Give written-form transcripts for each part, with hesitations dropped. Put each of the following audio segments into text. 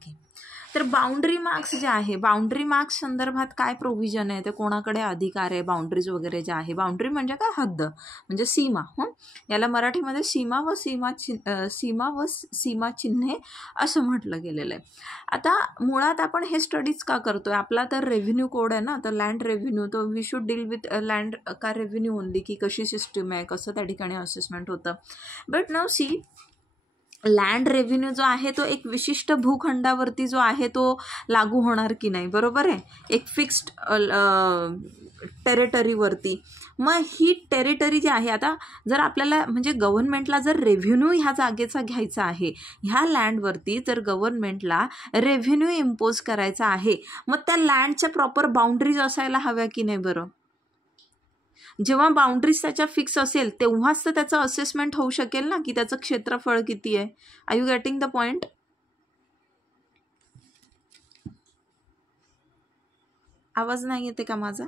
Okay. तर boundary marks जे आहे, बाउंड्री मार्क्स संदर्भात काय प्रोव्हिजन आहे, ते कोणाकडे अधिकार आहे, बाउंड्रीज वगैरे जे आहे. बाउंड्री म्हणजे काय, हद्द म्हणजे सीमा. याला मराठीमध्ये सीमा व सीमा चिन्हे असं म्हटलं गेलेलं आहे. आता मुळात आपण हे स्टडीज का करतोय, आपला तर रेव्हेन्यू कोड आहे ना, तर लँड रेव्हेन्यू, तर we should deal with land का रेव्हेन्यू ओनली, की कशी सिस्टीम आहे, कसं त्या ठिकाणी असेसमेंट होतं. But now see, land revenue जो आहे तो एक विशिष्ट भूखंडावरती जो आहे तो लागू होणार की नाही, बरोबर आहे, एक फिक्स्ड टेरिटरीवरती. मग ही टेरिटरी जी आहे, आता जर आपल्याला म्हणजे गव्हर्नमेंटला जर रेव्हेन्यू ह्या जागेचा घ्यायचा आहे, ह्या लँडवरती जर गव्हर्नमेंटला रेव्हेन्यू इम्पोज करायचा आहे, मग त्या लँडच्या प्रॉपर बाउंड्रीज असायला हव्या की नाही बरं. जेव्हा बाउंड्रीज त्याच्या फिक्स असेल तेव्हाच तर त्याचं असेसमेंट होऊ शकेल ना, की त्याचं क्षेत्रफळ किती आहे. Are you getting the point. आवाज नाही येते का माझा.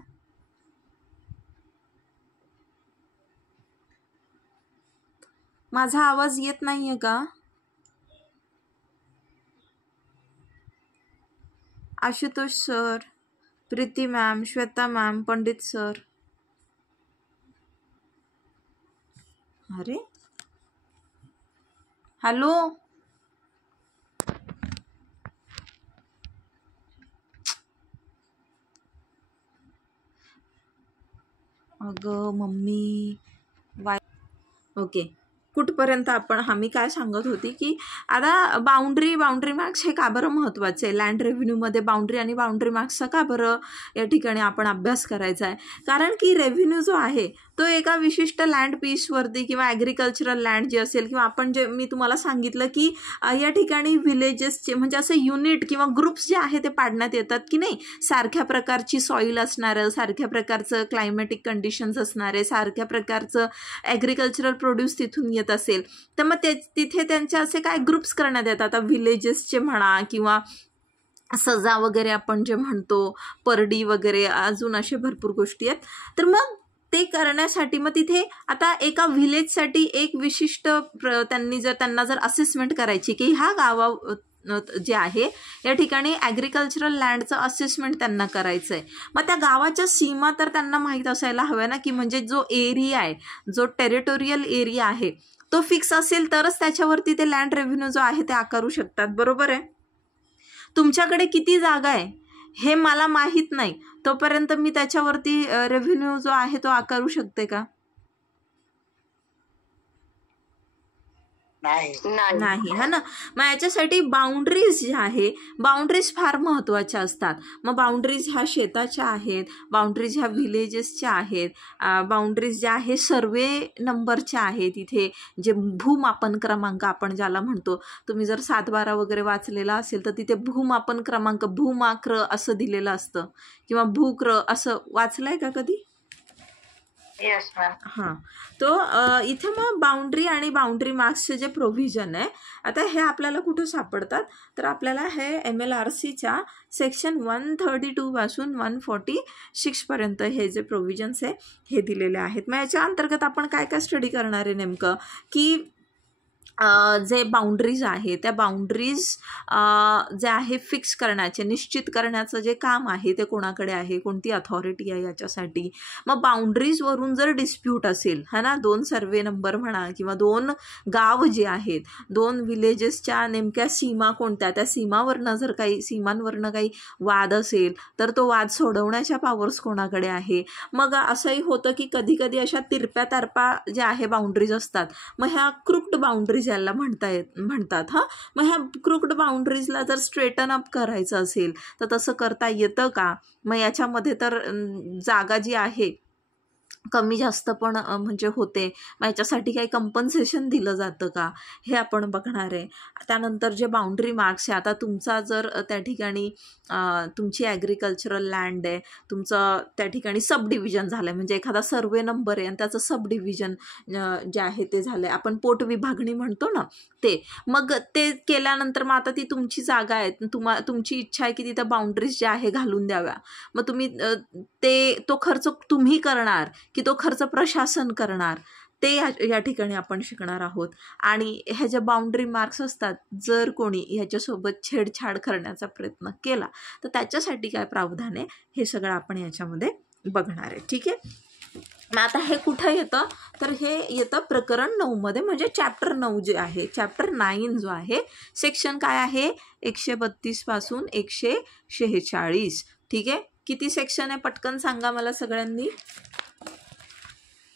माझा आवाज येत नाहीये का. Ashutosh sir, Preeti ma'am, Shweta ma'am, Pandit sir. अरे हॅलो, अगं मम्मी वाय. ओके, कुठपर्यंत आपण, मी काय सांगत होती की आता बाउंड्री मार्क्स हे का बरं महत्त्वाचे आहे. लँड रेव्हेन्यूमध्ये बाउंड्री आणि बाउंड्री मार्क्सचा का बरं या ठिकाणी आपण अभ्यास करायचा आहे. कारण की रेव्हेन्यू जो आहे तो एका विशिष्ट लँड पीसवरती किंवा ॲग्रिकल्चरल लँड जे असेल, किंवा आपण जे मी तुम्हाला सांगितलं की या ठिकाणी विलेजेसचे म्हणजे असे युनिट किंवा ग्रुप्स जे आहे ते पाडण्यात येतात की नाही, सारख्या प्रकारची सॉईल असणारं, सारख्या प्रकारचं क्लायमॅटिक कंडिशन्स असणारे, सारख्या प्रकारचं ॲग्रिकल्चरल प्रोड्यूस तिथून येत असेल, तर मग तिथे त्यांचे असे काय ग्रुप्स करण्यात येतात. आता विलेजेसचे म्हणा किंवा सजा वगैरे आपण जे म्हणतो, परडी वगैरे, अजून असे भरपूर गोष्टी आहेत. तर मग ते करण्यासाठी मग तिथे आता एका व्हिलेजसाठी एक विशिष्ट त्यांना जर असेसमेंट करायची की ह्या गावा जे आहे या ठिकाणी ॲग्रिकल्चरल लँडचं असेसमेंट त्यांना करायचं आहे, मग त्या गावाच्या सीमा तर त्यांना माहीत असायला हव्या ना, की म्हणजे जो एरिया आहे, जो टेरिटोरियल एरिया आहे तो फिक्स असेल तरच त्याच्यावरती ते लँड रेव्हेन्यू जो आहे ते आकारू शकतात, बरोबर आहे. तुमच्याकडे किती जागा आहे हे मला माहीत नाही, तोपर्यंत मी त्याच्यावरती रेव्हेन्यू जो आहे तो आकारू शकते का. नाही हा ना. मग याच्यासाठी बाउंड्रीज ज्या आहे, बाउंड्रीज फार महत्त्वाच्या असतात. मग बाउंड्रीज ह्या शेताच्या आहेत, बाउंड्रीज ह्या व्हिलेजेसच्या आहेत, बाउंड्रीज ज्या आहे सर्वे नंबरच्या आहेत. इथे जे भूमापन क्रमांक आपण ज्याला म्हणतो, तुम्ही जर 7-12 वगैरे वाचलेला असेल तर तिथे भूमापन क्रमांक, भूमाक्र असं दिलेलं असतं, किंवा भूक्र असं वाचलंय का कधी. Yes ma'am. हां, तो इथे मग बाउंड्री आणि बाउंड्री मार्क्सचे जे प्रोव्हिजन आहे, आता हे आपल्याला कुठं सापडतात, तर आपल्याला हे MLRCच्या सेक्शन 132 पासून 146 पर्यंत हे जे प्रोव्हिजन्स आहे हे दिलेले आहेत. मग याच्या अंतर्गत आपण काय काय स्टडी करणार आहे नेमकं, की जे बाउंड्रीज आहे त्या बाउंड्रीज जे आहे फिक्स करण्याचे, निश्चित करण्याचं जे काम आहे ते कोणाकडे आहे, कोणती अथॉरिटी आहे याच्यासाठी. मग बाउंड्रीजवरून जर डिस्प्यूट असेल है ना, 2 सर्वे नंबर म्हणा किंवा 2 गाव जे आहेत, 2 विलेजेसच्या नेमक्या सीमा कोणत्या, त्या सीमांवरनं काही वाद असेल तर तो वाद सोडवण्याच्या पॉवर्स कोणाकडे आहे. मग असंही होतं की कधी कधी अशा तिरप्या तारपा ज्या आहे बाउंड्रीज असतात, मग ह्या क्रुक्ड बाउंड्रीज याला म्हणतात. हां, मग ह्या क्रुक्ड बाउंड्रीजला जर स्ट्रेटन अप करायचं असेल तर तसं करता येतं का. मग याच्यामध्ये तर जागा जी आहे कमी जास्त पण म्हणजे होते, मग याच्यासाठी काही कंपन्सेशन दिलं जातं का हे आपण बघणार आहे. त्यानंतर जे बाउंड्री मार्क्स आहे, आता तुमचा जर त्या ठिकाणी तुमची ॲग्रिकल्चरल लँड आहे, तुमचं त्या ठिकाणी सब डिव्हिजन झालं आहे, म्हणजे एखादा सर्वे नंबर आहे आणि त्याचं सब डिव्हिजन जे आहे ते झालं आहे, आपण पोट विभागणी म्हणतो ना ते. मग ते केल्यानंतर मग आता ती तुमची जागा आहे, तुमची इच्छा आहे की तिथं बाउंड्रीज ज्या आहे घालून द्याव्या. मग तुम्ही तो खर्च तुम्ही करणार की तो खर्च प्रशासन करणार, ते या ठिकाणी आपण शिकणार आहोत. आणि ह्या ज्या बाउंड्री मार्क्स असतात, जर कोणी ह्याच्यासोबत छेडछाड करण्याचा प्रयत्न केला तर त्याच्यासाठी काय प्रावधान आहे हे सगळं आपण याच्यामध्ये बघणार आहे. ठीक आहे. मग आता हे कुठं येतं तर हे येतं प्रकरण 9 मध्ये, म्हणजे चॅप्टर 9 जे आहे, चॅप्टर 9 जो आहे, सेक्शन काय आहे 132 पासून 146. ठीक आहे. किती सेक्शन आहे पटकन सांगा मला सगळ्यांनी.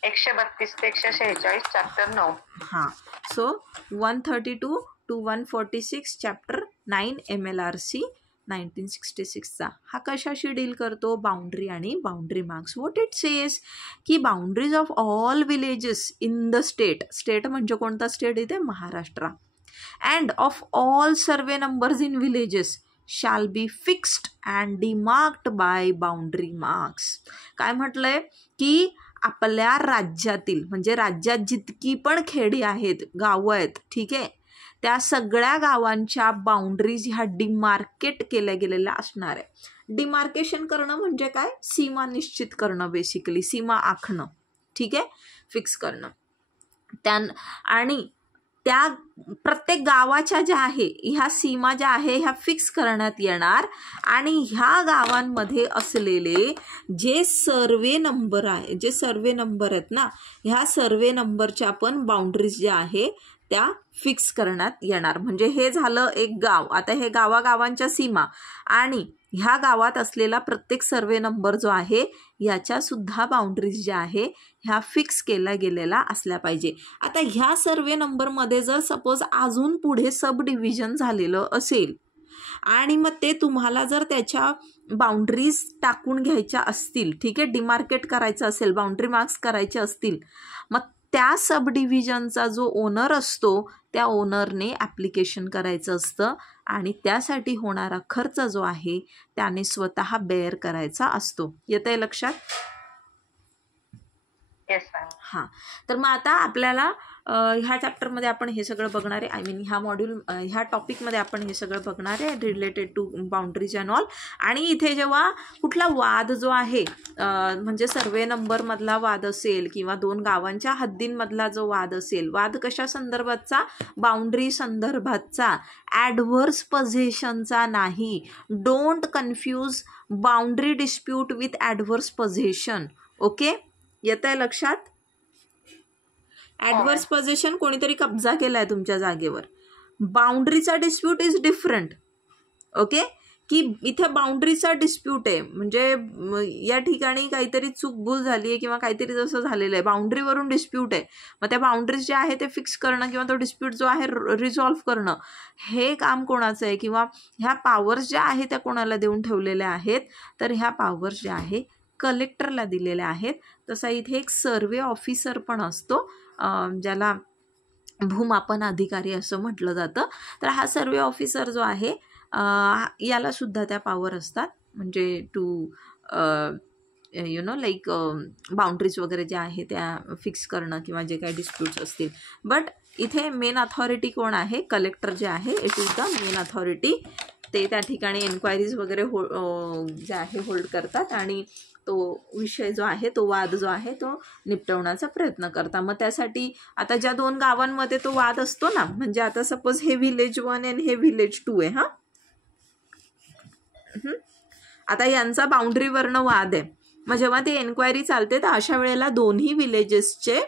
132 ते 146 चॅप्टर 9. हां, सो 132 to 146 चॅप्टर 9 MLRC 1966चा. हा कशाशी डील करतो, बाउंड्री आणि boundary marks. What it says की boundaries of all villages in the state, state म्हणजे कोणता स्टेट इथे, Maharashtra, and of all survey numbers in villages shall be fixed and demarked by boundary marks. काय म्हटलंय की आपल्या राज्यातील, म्हणजे राज्यात जितकी पण खेडी आहेत, गावं आहेत, ठीक आहे, त्या सगळ्या गावांच्या बाउंड्रीज ह्या डिमार्केट केल्या गेलेल्या असणार आहे. डिमार्केशन करणं म्हणजे काय, सीमा निश्चित करणं, बेसिकली सीमा आखणं. ठीक आहे, फिक्स करणं. आणि त्या प्रत्येक गावाच्या ज्या आहे ह्या सीमा ज्या आहे ह्या फिक्स करण्यात येणार. आणि ह्या गावांमध्ये असलेले जे सर्वे नंबर आहे, जे सर्वे नंबर आहेत ना, ह्या सर्वे नंबरच्या पण बाउंड्रीज ज्या आहे त्या फिक्स करण्यात येणार. म्हणजे हे झालं एक गाव. आता हे गावागावांच्या सीमा आणि ह्या गावात असलेला प्रत्येक सर्वे नंबर जो आहे याच्या सुद्धा बाउंड्रीज ज्या आहे ह्या फिक्स केल्या गेलेल्या असल्या पाहिजे. आता ह्या सर्वे नंबरमध्ये जर सपोज अजून पुढे सब डिव्हिजन झालेलं असेल आणि मग ते तुम्हाला जर त्याच्या बाउंड्रीज टाकून घ्यायच्या असतील, ठीक आहे, डिमार्केट करायचं असेल, बाउंड्री मार्क्स करायचे असतील, मग त्या सब डिव्हिजनचा जो ओनर असतो त्या ओनरने ॲप्लिकेशन करायचं असतं आणि त्यासाठी होणारा खर्च जो आहे त्याने स्वतः बेअर करायचा असतो. येतंय लक्षात? Yes ma'am. हां, तर मग आता आपल्याला ह्या चॅप्टरमध्ये आपण हे सगळं बघणार आहे. आय मीन ह्या टॉपिकमध्ये आपण हे सगळं बघणार आहे related to boundaries and all. आणि इथे जेव्हा कुठला वाद जो आहे, म्हणजे सर्वे नंबरमधला वाद असेल किंवा दोन गावांच्या हद्दींमधला जो वाद असेल, वाद कशा संदर्भातचा, बाउंड्री संदर्भातचा, ॲडव्हर्स पोझिशनचा नाही. Don't confuse boundary dispute with adverse position. Okay, येतंय लक्षात? ॲडव्हर्स पोझिशन कोणीतरी कब्जा केलाय तुमच्या जागेवर. बाउंड्रीचा डिस्प्यूट इज डिफरंट. ओके, की इथे बाउंड्रीचा डिस्प्यूट आहे म्हणजे या ठिकाणी काहीतरी चूकभूल झाली आहे किंवा काहीतरी जसं झालेलं आहे, बाउंड्रीवरून डिस्प्यूट आहे. मग त्या बाउंड्रीज जे आहे ते फिक्स करणं किंवा तो डिस्प्यूट जो आहे रिझॉल्व्ह करणं हे काम कोणाचं आहे किंवा ह्या पॉवर्स ज्या आहेत त्या कोणाला देऊन ठेवलेल्या आहेत, तर ह्या पॉवर्स ज्या आहे कलेक्टरला दिलेल्या आहेत. तसा इथे एक सर्वे ऑफिसर पण असतो ज्याला भूमापन अधिकारी असं म्हटलं जातं. तर हा सर्वे ऑफिसर जो आहे याला सुद्धा त्या पॉवर असतात, म्हणजे टू लाईक बाउंड्रीज वगैरे ज्या आहे त्या फिक्स करणं किंवा जे काही डिस्प्यूट्स असतील. बट इथे मेन अथॉरिटी कोण आहे, कलेक्टर जे आहे, it is the main authority. ते त्या ठिकाणी एन्क्वायरीज वगैरे जे आहे होल्ड करतात आणि तो विषय जो आहे, तो वाद जो आहे तो निपटवण्याचा प्रयत्न करतात. मग त्यासाठी आता ज्या दोन गावांमध्ये तो वाद असतो ना, म्हणजे आता सपोज हे विलेज 1 आणि हे विलेज 2 आहे. हां, आता यांचा बाउंड्रीवरनं वाद आहे. मग जेव्हा ती एन्क्वायरी चालते तर अशा वेळेला दोन्ही विलेजेसचे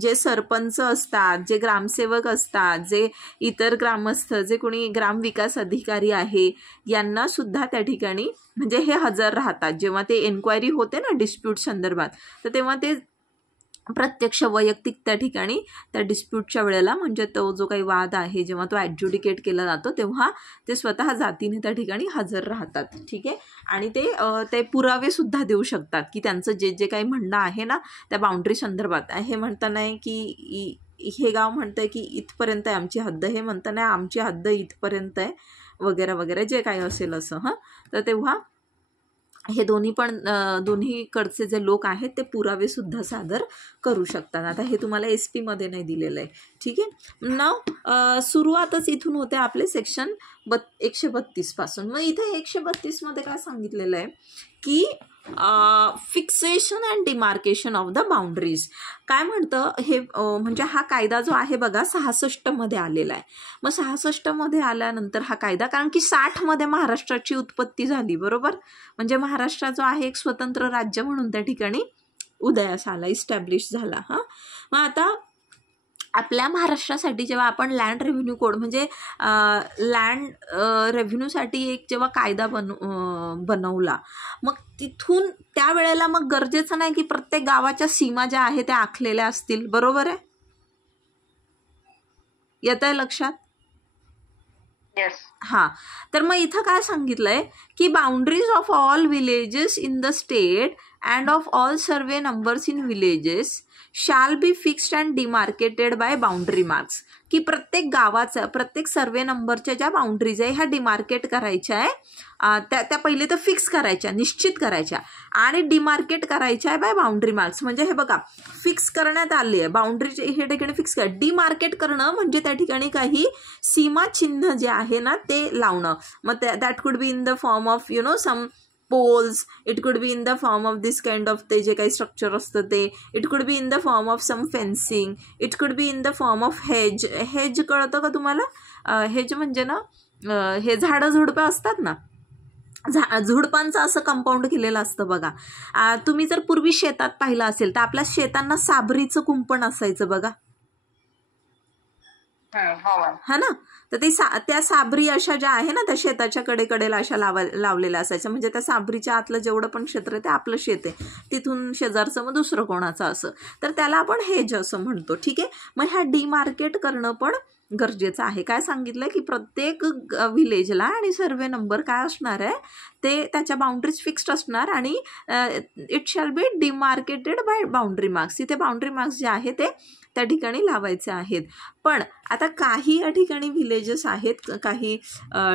जे सरपंच असतात, जे ग्रामसेवक असतात, जे इतर ग्रामस्थ, जे कोणी ग्रामविकास अधिकारी आहे, यांना सुद्धा त्या ठिकाणी म्हणजे हे हजर राहतात. जेव्हा ते एन्क्वायरी होते ना डिस्प्यूट संदर्भात, तर तेव्हा ते प्रत्यक्ष वैयक्तिक त्या ठिकाणी त्या डिस्प्यूटच्या वेळेला, म्हणजे तो जो काही वाद आहे जेव्हा तो ॲड्ज्युडिकेट केला जातो तेव्हा ते स्वतः जातीने त्या ठिकाणी हजर राहतात. ठीक आहे, आणि ते पुरावे सुद्धा देऊ शकतात की त्यांचं जे जे काही म्हणणं आहे ना त्या बाउंड्री संदर्भात. हे म्हणता नाही की हे गाव म्हणतंय की इथपर्यंत आहे आमची हद्द, हे म्हणता नाही आमची हद्द इथपर्यंत आहे वगैरे वगैरे जे काही असेल असं. हां, तर तेव्हा हे दोन्हीकडचे जे लोक आहेत ते पुरावे सुद्धा सादर करू शकतात. आता हे तुम्हाला SP मध्ये नाही दिलेलं आहे. ठीक आहे, नाव सुरुवातच इथून होते आपले सेक्शन 132 पासून. मग इथे 132 मध्ये काय सांगितलेलं आहे की fixation and demarcation of the boundaries. काय म्हणतं हे म्हणजे हा कायदा जो आहे बघा 66 मध्ये आलेला आहे. मग 66 मध्ये आल्यानंतर हा कायदा, कारण की 60 मध्ये महाराष्ट्राची उत्पत्ती झाली, बरोबर. म्हणजे महाराष्ट्र जो आहे एक स्वतंत्र राज्य म्हणून त्या ठिकाणी उदयास आला, इस्टॅब्लिश झाला. मग आता आपल्या महाराष्ट्रासाठी जेव्हा आपण लँड रेव्हेन्यू कोड म्हणजे लँड रेव्हेन्यूसाठी एक जेव्हा कायदा बनवला, मग तिथून त्यावेळेला मग गरजेचं नाही की प्रत्येक गावाच्या सीमा ज्या आहेत त्या आखलेल्या असतील, बरोबर आहे. येत आहे लक्षात? हा, तर मग इथं काय सांगितलंय की boundaries of all villages in the state and of all survey numbers in villages shall be fixed and demarcated by boundary marks. की प्रत्येक गावाचं प्रत्येक सर्वे नंबरच्या ज्या बाउंड्रीज आहे ह्या डिमार्केट करायच्या आहे, त्या पहिले तर फिक्स करायच्या, निश्चित करायच्या, आणि डिमार्केट करायच्या आहे बाय बाउंड्री मार्क्स. म्हणजे हे बघा, फिक्स करण्यात आली आहे बाउंड्री, हे ठिकाणी फिक्स करा. डिमार्केट करणं म्हणजे त्या ठिकाणी काही सीमा चिन्ह जे आहे ना ते लावणं. मग that could be in the form of some poles, it could be in the form of this kind of ते जे काही स्ट्रक्चर असतं ते, it could be in the form of some fencing, it could be in the form of hedge. Hedge कळतं का तुम्हाला? Hedge म्हणजे ना हे झाडं झुडपं असतात ना, झुडपांचं असं कंपाऊंड केलेलं असतं बघा. तुम्ही जर पूर्वी शेतात पाहिलं असेल तर आपल्या शेतांना साबरीचं कुंपण असायचं बघा, हा ना. तर ते त्या साबरी अशा ज्या आहे ना त्या शेताच्या कडेला अशा लावलेल्या असायच्या. म्हणजे त्या साबरीच्या आतलं जेवढं पण क्षेत्र आहे ते आपलं शेत आहे, तिथून शेजारचं मग दुसरं कोणाचं असं, तर त्याला आपण हेज असं म्हणतो. ठीक आहे. मग ह्या डिमार्केट करणं पण गरजेचं आहे. काय सांगितलंय की प्रत्येक विलेजला आणि सर्वे नंबर काय असणार आहे ते त्याच्या बाउंड्रीज फिक्स्ड असणार आणि it shall be demarcated by boundary marks. तिथे बाउंड्री मार्क्स जे आहे ते त्या ठिकाणी लावायचे आहेत. पण आता काही या ठिकाणी विलेजेस आहेत, काही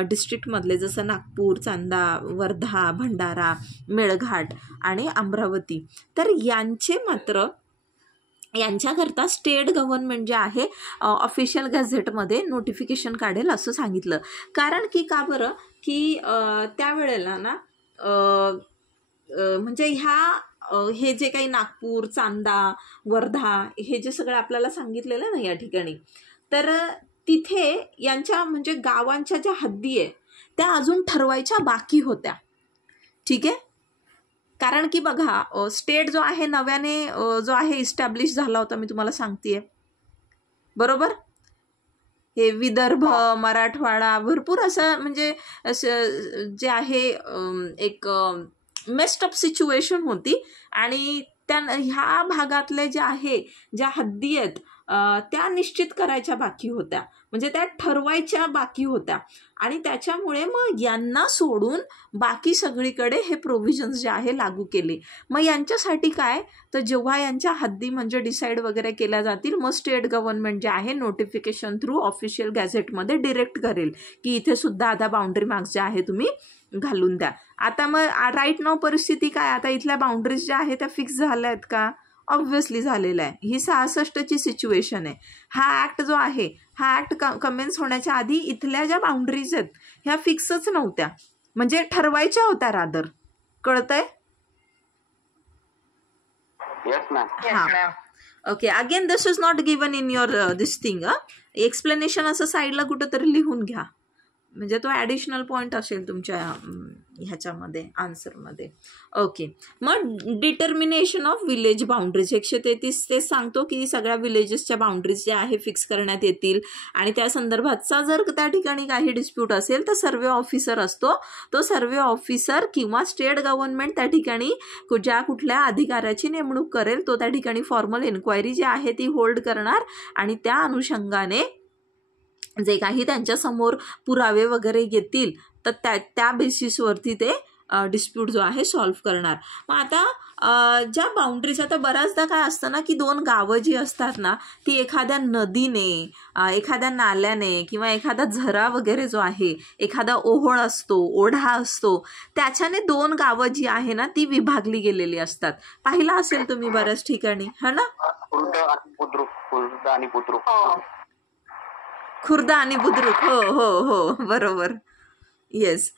डिस्ट्रिक्टमधले, जसं नागपूर, चांदा, वर्धा, भंडारा, मेळघाट आणि अमरावती, तर यांच्याकरता स्टेट गव्हर्नमेंट जे आहे ऑफिशियल गॅझेटमध्ये नोटिफिकेशन काढेल असं सांगितलं. कारण की का बरं की त्यावेळेला ना म्हणजे हे जे काही नागपूर, चांदा, वर्धा हे जे सगळं आपल्याला सांगितलेलं ना या ठिकाणी, तर तिथे यांच्या म्हणजे गावांच्या ज्या हद्दी आहे त्या अजून ठरवायच्या बाकी होत्या. ठीक आहे. कारण की बघा स्टेट जो आहे नव्याने जो आहे इस्टॅब्लिश झाला होता, मी तुम्हाला सांगतेय, बरोबर. हे विदर्भ, मराठवाडा, भरपूर असं म्हणजे जे आहे एक मेस्ट अप सिच्युएशन होती आणि ह्या भागातले जे आहे ज्या हद्दी आहेत त्या निश्चित करायच्या बाकी होत्या, म्हणजे त्या ठरवायच्या बाकी होत्या. आणि त्याच्यामुळे मग यांना सोडून बाकी सगळीकडे हे प्रोव्हिजन्स जे आहे लागू केले. मग यांच्यासाठी काय, तर जेव्हा यांच्या हद्दी म्हणजे डिसाईड वगैरे केल्या जातील मग स्टेट गव्हर्नमेंट जे आहे नोटिफिकेशन थ्रू ऑफिशियल गॅझेटमध्ये डिरेक्ट करेल की इथे सुद्धा आता बाउंड्री मार्क्स जे आहे तुम्ही घालून द्या. आता मग राईट नाव परिस्थिती काय, आता इथल्या बाउंड्रीज ज्या आहेत त्या फिक्स झाल्या आहेत का? ऑब्व्हियसली झालेला आहे. ही 66ची सिच्युएशन आहे. हा ऍक्ट जो आहे हा ऍक्ट कमेन्स होण्याच्या आधी इथल्या ज्या बाउंड्रीज आहेत ह्या फिक्सच नव्हत्या, म्हणजे ठरवायच्या होत्या रादर. कळतंय? हा. Okay. Again this is not given in your this thing. Explanation असं साईडला कुठंतरी लिहून घ्या, म्हणजे तो ॲडिशनल पॉईंट असेल तुमच्या ह्याच्यामध्ये आन्सरमध्ये. ओके. मग डिटर्मिनेशन ऑफ विलेज बाउंड्रीज 133 ते सांगतो की सगळ्या विलेजेसच्या बाउंड्रीज ज्या आहे फिक्स करण्यात येतील आणि त्या संदर्भातचा जर त्या ठिकाणी काही डिस्प्यूट असेल तर सर्वे ऑफिसर असतो, तो सर्वे ऑफिसर किंवा स्टेट गव्हर्नमेंट त्या ठिकाणी ज्या कुठल्या अधिकाऱ्याची नेमणूक करेल तो त्या ठिकाणी फॉर्मल एन्क्वायरी जी आहे ती होल्ड करणार आणि त्या अनुषंगाने जे काही त्यांच्यासमोर पुरावे वगैरे येतील तर त्या बेसिसवरती ते डिस्प्यूट जो आहे सॉल्व्ह करणार. मग आता ज्या बाउंड्रीज, आता बऱ्याचदा काय असतं ना की दोन गावं जी असतात ना ती एखाद्या नदीने, एखाद्या नाल्याने किंवा एखादा झरा वगैरे जो आहे, एखादा ओहोळ असतो, ओढा असतो, त्याच्याने दोन गावं जी आहे ना ती विभागली गेलेली असतात. पाहिलं असेल तुम्ही बऱ्याच ठिकाणी, है ना. खुर्द आणि बुद्रुक. हो हो हो बरोबर. येस.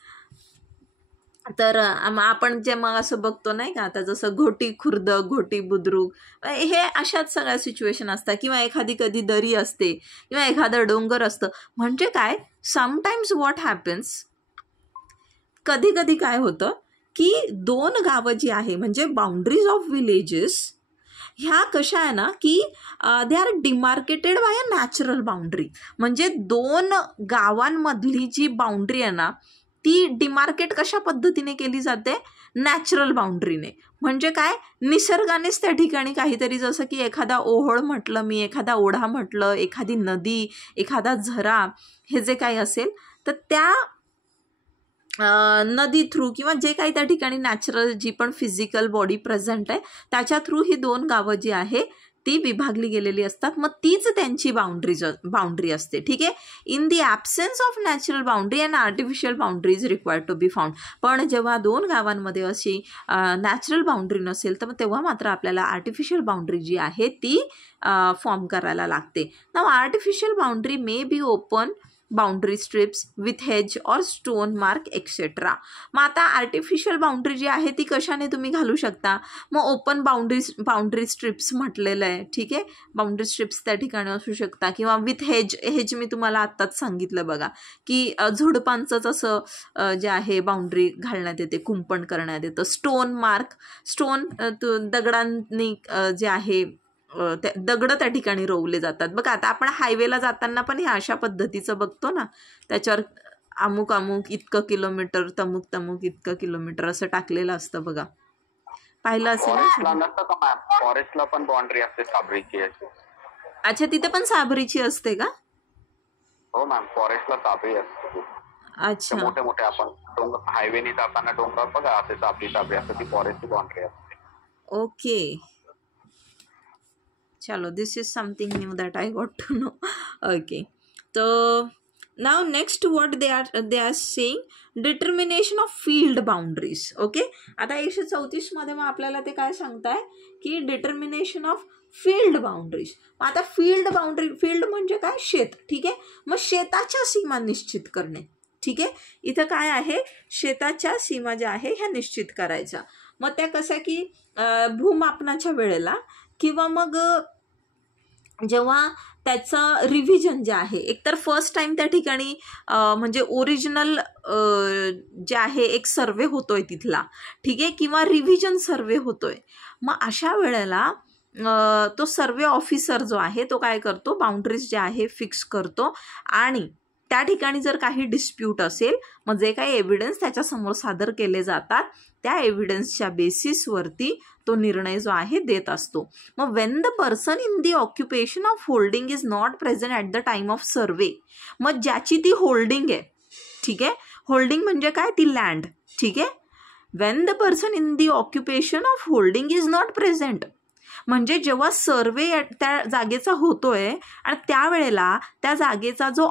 तर आपण जे मग असं बघतो नाही का, आता जसं घोटी खुर्द, घोटी बुद्रुक, हे अशाच सगळ्या सिच्युएशन असतात. किंवा एखादी कधी दरी असते किंवा एखादं डोंगर असतं. म्हणजे काय, समटाईम्स व्हॉट हॅपन्स, कधी कधी काय होतं की दोन गावं जी आहे म्हणजे बाउंड्रीज ऑफ विलेजेस ह्या कशा आहे ना की they are demarcated by a natural boundary. म्हणजे दोन गावांमधली जी बाउंड्री आहे ना ती डिमार्केट कशा पद्धतीने केली जाते, नॅचरल बाउंड्रीने. म्हणजे काय, निसर्गानेच त्या ठिकाणी काहीतरी, जसं की एखादा ओहोळ म्हटलं मी, एखादा ओढा म्हटलं, एखादी नदी, एखादा झरा, हे जे काही असेल तर त्या नदी थ्रू किंवा जे काही त्या ठिकाणी नॅचरल जी पण फिजिकल बॉडी प्रेझेंट आहे त्याच्या थ्रू ही दोन गावं जी आहे ती विभागली गेलेली असतात. मग तीच त्यांची बाउंड्री असते. ठीक आहे. In the absence of natural boundary and artificial boundary is required to be found. पण जेव्हा दोन गावांमध्ये अशी नॅचरल बाउंड्री नसेल तर तेव्हा मात्र आपल्याला आर्टिफिशियल बाउंड्री जी आहे ती फॉर्म करायला लागते. Now artificial boundary may be open boundary strips with hedge और स्टोन मार्क एक्सेट्रा. मग आता आर्टिफिशियल बाउंड्री जी आहे ती कशाने तुम्ही घालू शकता, मग ओपन बाउंड्री स्ट्रिप्स म्हटलेलं आहे. ठीक आहे. बाउंड्री स्ट्रिप्स त्या ठिकाणी असू शकता किंवा विथ हेज मी तुम्हाला आत्ताच सांगितलं बघा की झुडपांचंच असं जे आहे बाउंड्री घालण्यात येते, कुंपण करण्यात येतं. स्टोन मार्क, स्टोन दगडांनी जे आहे दगड त्या ठिकाणी रोवले जातात. बघा आता आपण हायवेला जाताना पण हे अशा पद्धतीचं बघतो ना, त्याच्यावर अमुक अमुक इतकं किलोमीटर, तमुक तमुक इतकं किलोमीटर असं टाकलेलं असतं बघा, पाहिलं असेल ना. फॉरेस्टला पण बाउंड्री असते साबरीची. अच्छा, तिथे पण साबरीची असते का? हो मॅम, फॉरेस्टला साबरी असते. अच्छा, मोठे मोठे आपण हायवेने जाताना डोंगर बघा असे साबरी असते, ती फॉरेस्टची बाउंड्री असते. ओके, चलो, this is something new that I got to know. Okay, तर now next what they are saying, determination of field boundaries. Okay, आता 134 मध्ये मग आपल्याला ते काय सांगताय की डिटर्मिनेशन ऑफ फील्ड बाउंड्रीज. आता फील्ड म्हणजे काय, शेत. ठीक आहे. मग शेताच्या सीमा निश्चित करणे. ठीक आहे. इथं काय आहे, शेताच्या सीमा ज्या आहे ह्या निश्चित करायच्या. मग त्या कशा की भूमापनाच्या वेळेला किंवा मग जेव्हा त्याचं रिव्हिजन जे आहे, एकतर फर्स्ट टाइम त्या ठिकाणी म्हणजे ओरिजिनल जे आहे एक सर्वे होतोय तिथला. ठीक आहे. किंवा रिव्हिजन सर्वे होतोय. मग अशा वेळेला तो सर्वे ऑफिसर जो आहे तो काय करतो, बाउंड्रीज जे आहे फिक्स करतो आणि त्या ठिकाणी जर काही डिस्प्यूट असेल मग जे काही एव्हिडन्स त्याच्यासमोर सादर केले जातात त्या एव्हिडन्सच्या बेसिसवरती तो निर्णय जो आहे देत असतो. मग Wien the person in the occupation of holding is not present at the time of सर्वे, मग ज्याची ती होल्डिंग आहे. ठीक आहे. होल्डिंग म्हणजे काय, ती लँड. ठीक आहे. Wien the person in the occupation of holding is not present म्हणजे जेव्हा सर्वे त्या जागेचा होतोय आणि त्यावेळेला त्या जागेचा जो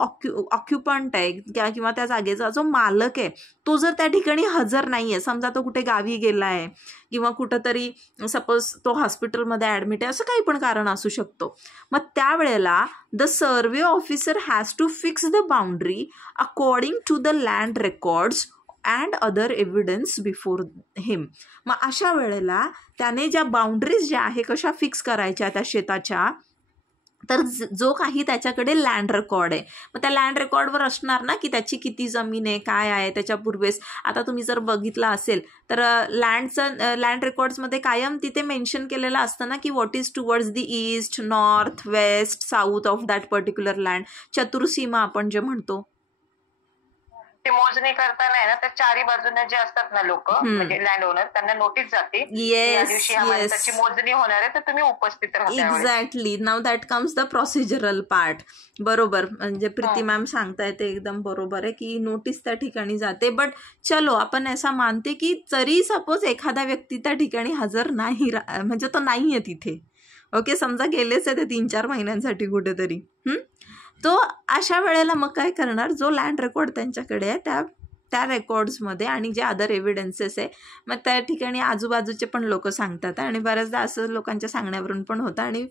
ऑक्युपंट आहे किंवा त्या जागेचा जो मालक आहे तो जर त्या ठिकाणी हजर नाही आहे, समजा तो कुठे गावी गेला आहे किंवा कुठंतरी सपोज तो हॉस्पिटलमध्ये ॲडमिट आहे, असं काही पण कारण असू शकतो. मग त्यावेळेला the survey officer has to fix the boundary according to the land records and other evidence before him. मग अशा वेळेला त्याने ज्या बाउंड्रीज ज्या आहे कशा फिक्स करायच्या त्या शेताच्या, तर जो काही त्याच्याकडे लँड रेकॉर्ड आहे मग त्या लँड रेकॉर्डवर असणार ना की त्याची किती जमीन आहे, काय आहे त्याच्या पूर्वेस. आता तुम्ही जर बघितलं असेल तर लँड रेकॉर्ड्समध्ये कायम तिथे मेन्शन केलेलं असतं ना की what is towards the east, north, west, south of that particular land. चतुर्सीमा आपण जे म्हणतो ती मोजणी करताना आहे ना त्या चारी बाजूने जे असतात ना लोक म्हणजे लँड ओनर, त्यांना नोटीस जाते या दिवशी त्याची मोजणी होणार आहे तर तुम्ही उपस्थित राहा. Exactly. Now that comes the procedural part. बरोबर, म्हणजे प्रीती मॅम सांगताय ते एकदम बरोबर आहे की नोटीस त्या ठिकाणी जाते. बट चलो आपण असा मानते की जरी सपोज एखादा व्यक्ती त्या ठिकाणी हजर नाही म्हणजे तो नाही आहे तिथे, ओके, समजा गेलेच आहे ते 3-4 महिन्यांसाठी कुठेतरी, तो अशा वेळेला मग काय करणार, जो लँड रेकॉर्ड त्यांच्याकडे आहे त्या रेकॉर्ड्समध्ये आणि जे अदर एव्हिडन्सेस आहे मग त्या ठिकाणी आजूबाजूचे पण लोक सांगतात आणि बऱ्याचदा असं लोकांच्या सांगण्यावरून पण होतं आणि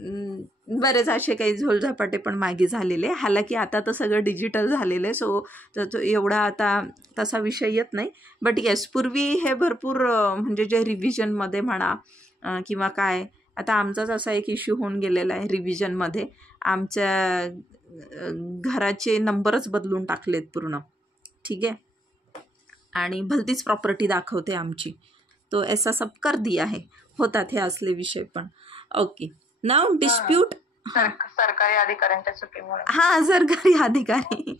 बरेच असे काही झोलझपाटे पण मागे झालेले. हालाकी आता तर सगळं डिजिटल झालेलं आहे, सो एवढा आता तसा विषय येत नाही. बट येस, पूर्वी हे भरपूर म्हणजे जे रिव्हिजनमध्ये म्हणा किंवा काय, आता आमचाच असा एक इश्यू होऊन गेलेला आहे रिव्हिजनमध्ये. आमच्या घराचे नंबरच बदलून टाकलेत पूर्ण, ठीक आहे, आणि भलतीच प्रॉपर्टी दाखवते आमची. तो ऐसा सब कर दिया है. होतात हे असले विषय पण. ओके, नाव डिस्प्यूट. सरकारी अधिकाऱ्यांच्या चुकीमुळे. हां, सरकारी अधिकारी.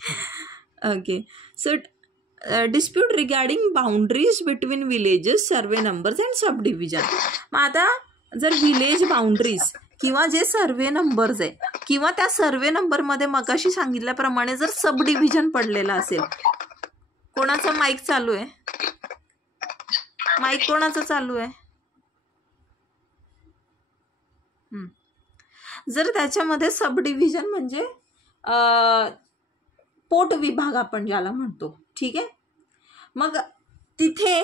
Okay, so dispute regarding boundaries between villages, survey numbers and sub division. मग आता जर विलेज बाउंड्रीज किंवा जे सर्वे नंबर्स आहे किंवा त्या सर्वे नंबरमध्ये मगाशी सांगितल्याप्रमाणे जर सब डिव्हिजन पडलेलं असेल. कोणाचा माईक चालू आहे? माईक कोणाचं चालू आहे? जर त्याच्यामध्ये सब डिव्हिजन म्हणजे पोट विभाग आपण ज्याला म्हणतो, ठीक आहे, मग तिथे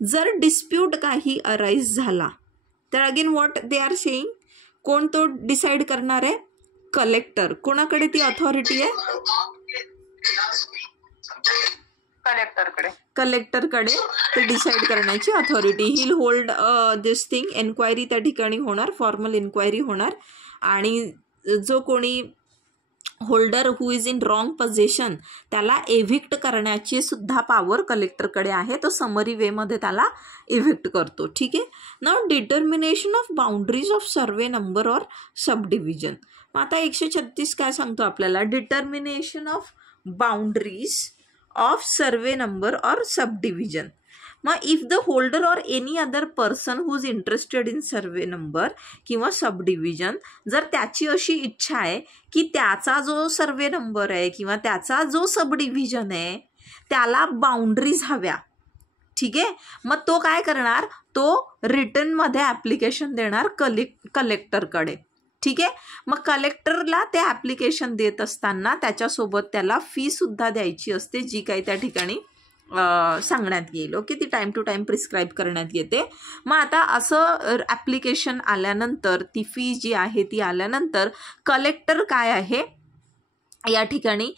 जर डिस्प्यूट काही अराईज झाला तर again what they are saying, कोण तो डिसाईड करणार आहे? कलेक्टर. कोणाकडे ती अथॉरिटी आहे? कलेक्टरकडे ते डिसाईड करण्याची अथॉरिटी. ही होल्ड दिस थिंग. एन्क्वायरी त्या ठिकाणी होणार, फॉर्मल इन्क्वायरी होणार, आणि जो कोणी holder who is in wrong position त्याला एव्हिक्ट करण्याची सुद्धा पॉवर कलेक्टरकडे आहे. तो समरी वेमध्ये त्याला एव्हिक्ट करतो, ठीक आहे. Now determination of boundaries of survey number और सब डिव्हिजन. मग आता 136 काय सांगतो आपल्याला? Determination of boundaries of survey number और सब डिव्हिजन. मग इफ द होल्डर और any other person who is interested in survey number किंवा सब डिव्हिजन, जर त्याची अशी इच्छा आहे की त्याचा जो सर्वे नंबर आहे किंवा त्याचा जो सब डिव्हिजन आहे त्याला बाउंड्रीज हव्या, ठीक आहे, मग तो काय करणार? तो रिटर्नमध्ये ॲप्लिकेशन देणार कलेक्टरकडे, ठीक आहे. मग कलेक्टरला ते ॲप्लिकेशन देत असताना त्याच्यासोबत त्याला फीसुद्धा द्यायची असते, जी काही त्या ठिकाणी सांगण्यात येईल. ओके, ती टाईम टू टाईम प्रिस्क्राईब करण्यात येते. मग आता असं ॲप्लिकेशन आल्यानंतर, ती फी जी आहे ती आल्यानंतर कलेक्टर काय आहे या ठिकाणी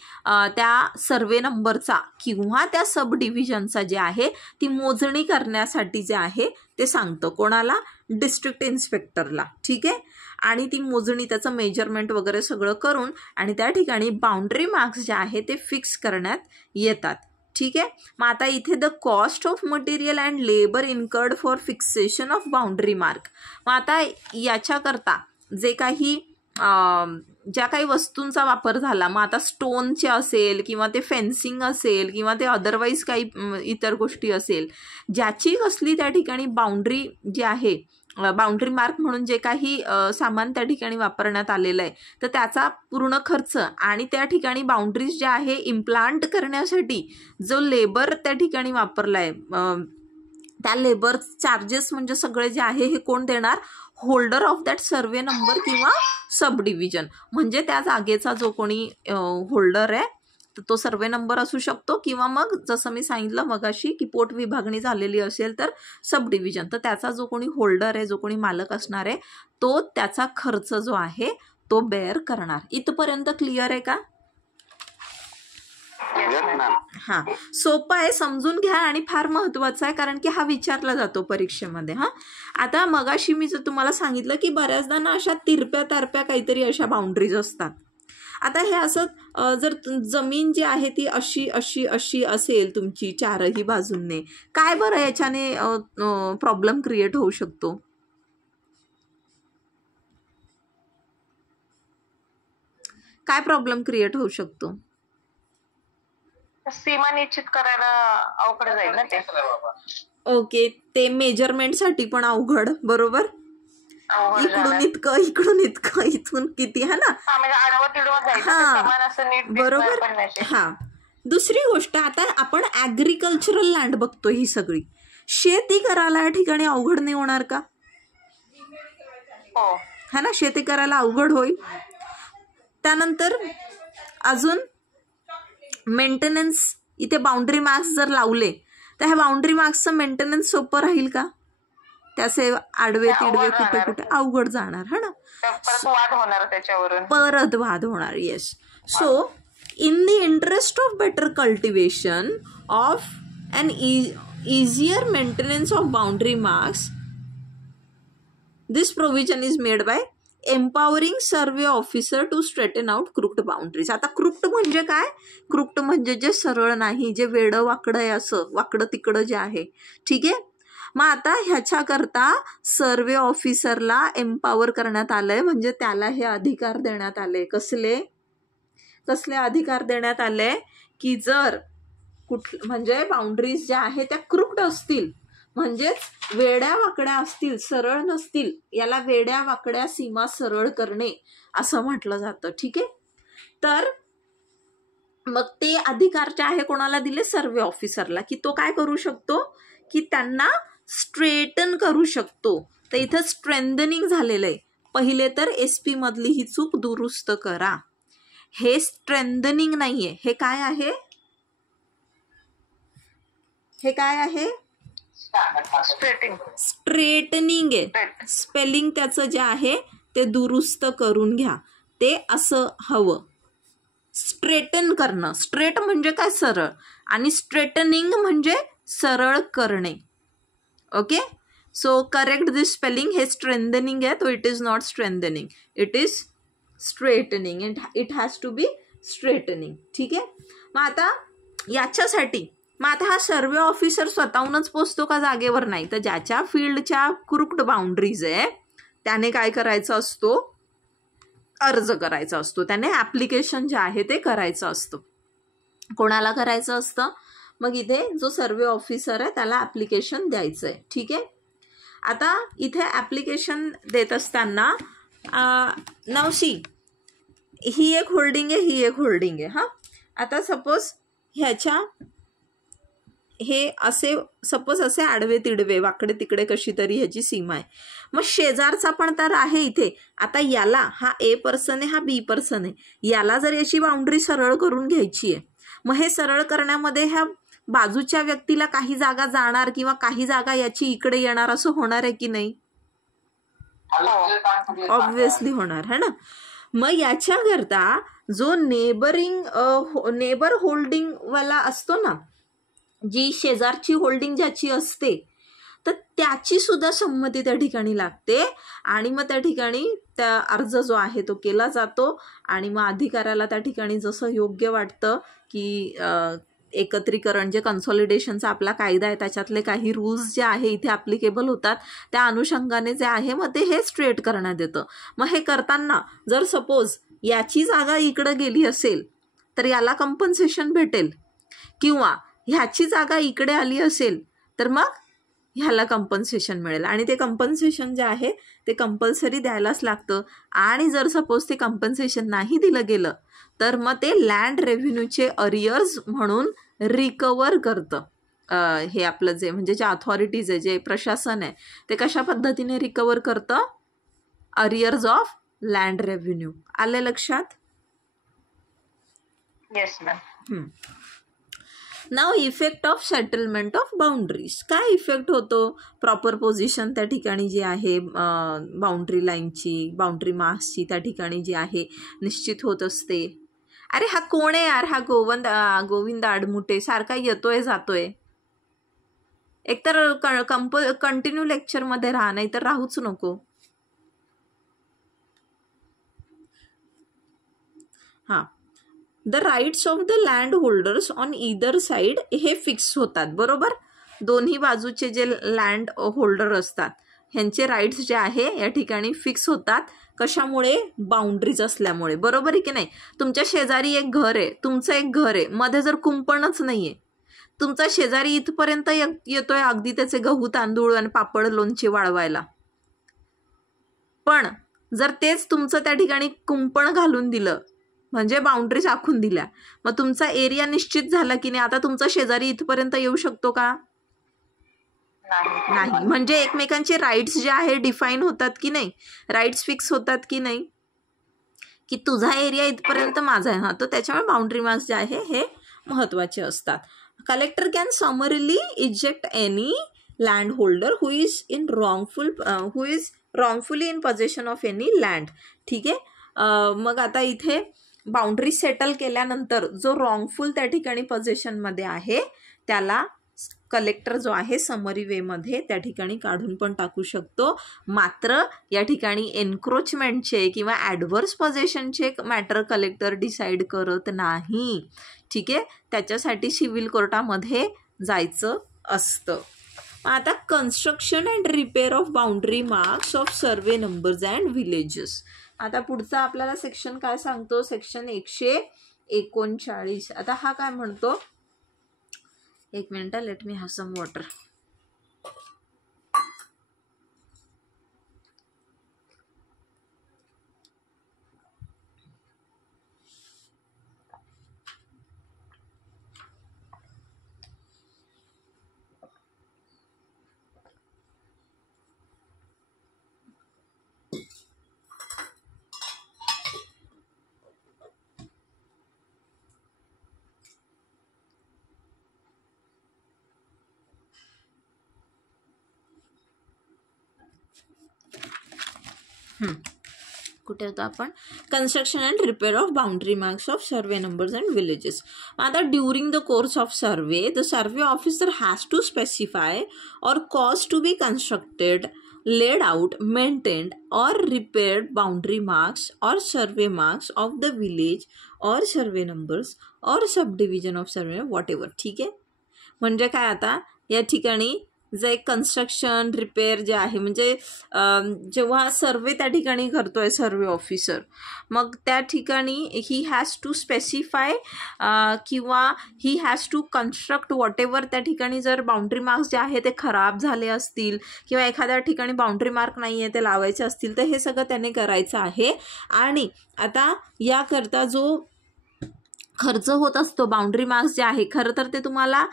त्या सर्वे नंबरचा किंवा त्या सब डिव्हिजनचा जे आहे ती मोजणी करण्यासाठी जे आहे ते सांगतं. कोणाला? डिस्ट्रिक्ट इन्स्पेक्टरला, ठीक आहे. आणि ती मोजणी, त्याचं मेजरमेंट वगैरे सगळं करून आणि त्या ठिकाणी बाउंड्री मार्क्स जे आहे ते फिक्स करण्यात येतात, ठीक आहे. मग आता इथे the cost of material and labour incurred for fixation of boundary mark. मग आता याच्याकरता जे काही ज्या काही वस्तूंचा वापर झाला, मग आता स्टोनचे असेल किंवा ते फेन्सिंग असेल किंवा ते अदरवाईज काही इतर गोष्टी असेल, ज्याची कसली त्या ठिकाणी बाउंड्री जी आहे, बाउंड्री मार्क म्हणून जे काही सामान त्या ठिकाणी वापरण्यात आलेलं आहे तर त्याचा पूर्ण खर्च आणि त्या ठिकाणी बाउंड्रीज ज्या आहे इम्प्लांट करण्यासाठी जो लेबर त्या ठिकाणी वापरला आहे, त्या लेबर चार्जेस म्हणजे सगळे जे आहे हे कोण देणार? Holder of that survey number किंवा सब डिव्हिजन. म्हणजे त्या जागेचा जो कोणी होल्डर आहे तर तो सर्वे नंबर असू शकतो किंवा मग जसं मी सांगितलं मगाशी की पोट विभागणी झालेली असेल तर सब डिव्हिजन. तर त्याचा जो कोणी होल्डर आहे, जो कोणी मालक असणार आहे, तो त्याचा खर्च जो आहे तो बेअर करणार. इथपर्यंत क्लिअर आहे का? हां, सोपं आहे, समजून घ्या आणि फार महत्त्वाचं आहे कारण की हा विचारला जातो परीक्षेमध्ये. हां, आता मगाशी मी जर तुम्हाला सांगितलं की बऱ्याचदा ना अशा तिरप्या तारप्या काहीतरी अशा बाउंड्रीज असतात. आता हे असं जर जमीन जी आहे ती अशी अशी अशी असेल तुमची चारही बाजूंनी, काय बरं याच्याने प्रॉब्लेम क्रिएट होऊ शकतो? काय प्रॉब्लेम क्रिएट होऊ शकतो? सीमा निश्चित करायला अवघड जाईल ना ते. ओके, ते मेजरमेंटसाठी पण अवघड, बरोबर. इकडून इतकं, इकडून इतकं, इथून किती, है ना. बरोबर. हा, दुसरी गोष्ट, आता आपण ॲग्रिकल्चरल लँड बघतो, ही सगळी शेती करायला या ठिकाणी अवघड नाही होणार का? है ना, शेती करायला अवघड होईल. त्यानंतर अजून मेंटेनन्स, इथे बाउंड्री मार्क्स जर लावले तर ह्या बाउंड्री मार्क्सचं मेंटेनन्स सोपं राहील का? त्याचे आडवे तिडवे कुठे कुठे अवघड जाणार है ना, वाद होणार त्याच्यावरून, परत वाद होणार. Yes. So in the interest of better cultivation of an easier maintenance of boundary marks, this provision is made by empowering survey officer to straighten out crooked boundaries. आता crooked म्हणजे काय? crooked म्हणजे जे सरळ नाही, जे वेडं वाकडं आहे, असं वाकडं तिकडं जे आहे. ठीक आहे. मग आता ह्याच्याकरता सर्वे ऑफिसरला एम्पावर करण्यात आलंय, म्हणजे त्याला हे अधिकार देण्यात आले. कसले अधिकार देण्यात आले की जर म्हणजे बाउंड्रीज ज्या आहेत त्या क्रुक्ड असतील, म्हणजेच वेड्या वाकड्या असतील, सरळ नसतील, याला वेड्या वाकड्या सीमा सरळ करणे असं म्हटलं जातं. ठीक आहे. तर मग ते अधिकार जे आहे कोणाला दिले? सर्वे ऑफिसरला, की तो काय करू शकतो की त्यांना स्ट्रेटन करू शकतो. तर इथं स्ट्रेंथनिंग झालेलं आहे. पहिले तर SP मधली ही चूक दुरुस्त करा. हे स्ट्रेंथनिंग नाहीये, हे काय आहे? हे काय आहे? स्ट्रेटनिंग आहे. स्पेलिंग त्याचं जे आहे ते दुरुस्त करून घ्या. ते असं हवं. स्ट्रेटन करणं. स्ट्रेट म्हणजे काय? सरळ. आणि स्ट्रेटनिंग म्हणजे सरळ करणे. Okay. So correct this spelling. हे स्ट्रेंथनिंग आहे, तो it is not strengthening, it is straightening. It has to be straightening. ठीक आहे. मग आता याच्यासाठी मग आता हा सर्वे ऑफिसर स्वतःहूनच पोचतो का जागेवर? नाही. तर ज्याच्या फील्डच्या क्रुक्ड बाउंड्रीज आहे त्याने काय करायचं असतो? अर्ज करायचा असतो. त्याने ॲप्लिकेशन जे आहे ते करायचं असतं. कोणाला करायचं असतं? मग इथे जो सर्वे ऑफिसर आहे त्याला ॲप्लिकेशन द्यायचं आहे. ठीक आहे. आता इथे ॲप्लिकेशन देत असताना नवशी ही एक होल्डिंग आहे, ही एक होल्डिंग आहे. हां, आता सपोज ह्याच्या हे असे सपोज असे आडवे तिडवे वाकडे तिकडे कशी तरी ह्याची सीमा आहे. मग शेजारचा पण तर आहे इथे. आता याला हा A पर्सन आहे, हा B पर्सन आहे. याला जर याची बाउंड्री सरळ करून घ्यायची आहे, मग हे सरळ करण्यामध्ये ह्या बाजूच्या व्यक्तीला काही जागा जाणार किंवा काही जागा याची इकडे येणार असं होणार आहे की नाही? ऑब्व्हियसली होणार है ना. मग याच्याकरता जो नेबर होल्डिंग वाला असतो ना, जी शेजारची होल्डिंग ज्याची असते, तर त्याची सुद्धा संमती त्या ठिकाणी लागते. आणि मग त्या ठिकाणी त्या अर्ज जो आहे तो केला जातो. आणि मग अधिकाऱ्याला त्या ठिकाणी जसं योग्य वाटतं की एकत्रीकरण जे कन्सॉलिडेशनचा आपला कायदा आहे त्याच्यातले काही रूल्स जे आहे इथे ॲप्लिकेबल होतात, त्या अनुषंगाने जे आहे मग ते हे स्ट्रेट करण्यात येतं. मग हे करताना जर सपोज याची जागा इकडं गेली असेल तर याला कंपन्सेशन भेटेल, किंवा ह्याची जागा इकडे आली असेल तर मग ह्याला कंपन्सेशन मिळेल. आणि ते कंपन्सेशन जे आहे ते कंपल्सरी द्यायलाच लागतं. आणि जर सपोज ते कंपन्सेशन नाही दिलं गेलं तर मग ते लँड रेव्हेन्यूचे अरियर्स म्हणून रिकवर करतं. हे आपलं जे म्हणजे जे अथॉरिटीज आहे, जे प्रशासन आहे, ते कशा पद्धतीने रिकवर करतं? Arrears of land revenue. आले लक्षात? Yes ma'am. Now effect of settlement of boundaries. काय इफेक्ट होतो? प्रॉपर पोझिशन त्या ठिकाणी जी आहे बाउंड्री लाईनची, बाउंड्री मार्क्सची त्या ठिकाणी जी आहे निश्चित होत असते. अरे हा कोण आहे यार? हा गोविंद आडमुटे सारखा येतोय जातोय. एकतर कंटिन्यू लेक्चरमध्ये राहा, नाही तर राहूच नको. हां, the rights of the land holders on either side हे फिक्स होतात. बरोबर. दोन्ही बाजूचे जे लँड होल्डर असतात ह्यांचे राईट्स जे आहे या ठिकाणी फिक्स होतात. कशामुळे? बाउंड्रीज असल्यामुळे. बरोबर आहे की नाही? तुमच्या शेजारी एक घर आहे, तुमचं एक घर आहे, मध्ये जर कुंपणच नाही आहे, तुमचा शेजारी इथपर्यंत येतोय अगदी त्याचे गहू तांदूळ आणि पापड लोणचे वाळवायला, पण जर तेच तुमचं त्या ठिकाणी कुंपण घालून दिलं म्हणजे बाउंड्रीज आखून दिल्या, मग तुमचा एरिया निश्चित झाला की नाही? आता तुमचा शेजारी इथपर्यंत येऊ शकतो का? नाही. म्हणजे एकमेकांचे राईट्स जे आहे डिफाईन होतात की नाही? राईट्स फिक्स होतात की नाही? की तुझा एरिया इथपर्यंत माझा आहे. हां, तो त्याच्यामुळे बाउंड्री मार्क्स जे आहे हे महत्त्वाचे असतात. Collector can summarily eject any land holder who is wrongfully in possession of any land. ठीक आहे. मग आता इथे बाउंड्री सेटल केल्यानंतर जो रॉंगफुल त्या ठिकाणी पोझेशनमध्ये आहे त्याला कलेक्टर जो आहे समरी वेमध्ये त्या ठिकाणी काढून पण टाकू शकतो. मात्र या ठिकाणी एन्क्रोचमेंटचे किंवा ॲडव्हर्स पोझेशनचे मॅटर कलेक्टर डिसाईड करत नाही. ठीक आहे. त्याच्यासाठी सिव्हिल कोर्टामध्ये जायचं असतं. आता construction and repair of boundary marks of survey numbers and villages. आता पुढचा आपल्याला सेक्शन काय सांगतो, सेक्शन 139. आता हा काय म्हणतो, एक minute, let me have some water. कुठे होतो आपण, construction and repair of boundary marks of survey numbers and villages. आता during the course of survey the survey officer has to specify or cause to be constructed, laid out, maintained or repaired boundary marks or survey marks of the village or survey numbers or subdivision of survey whatever. ठीक आहे. म्हणजे काय, आता या ठिकाणी जे construction repair जे आहे म्हणजे जेव्हा सर्वे त्या ठिकाणी करतोय सर्वे ऑफिसर, मग त्या ठिकाणी ही हॅज टू स्पेसिफाय किंवा he has to construct whatever. त्या ठिकाणी जर बाउंड्री मार्क्स जे आहे ते खराब झाले असतील किंवा एखाद्या ठिकाणी बाउंड्री मार्क नाही आहे ते लावायचे असतील तर हे सगळं त्याने करायचं आहे. आणि आता याकरता जो खर्च होत असतो बाउंड्री मार्क्स जे आहे, खरं तर ते तुम्हाला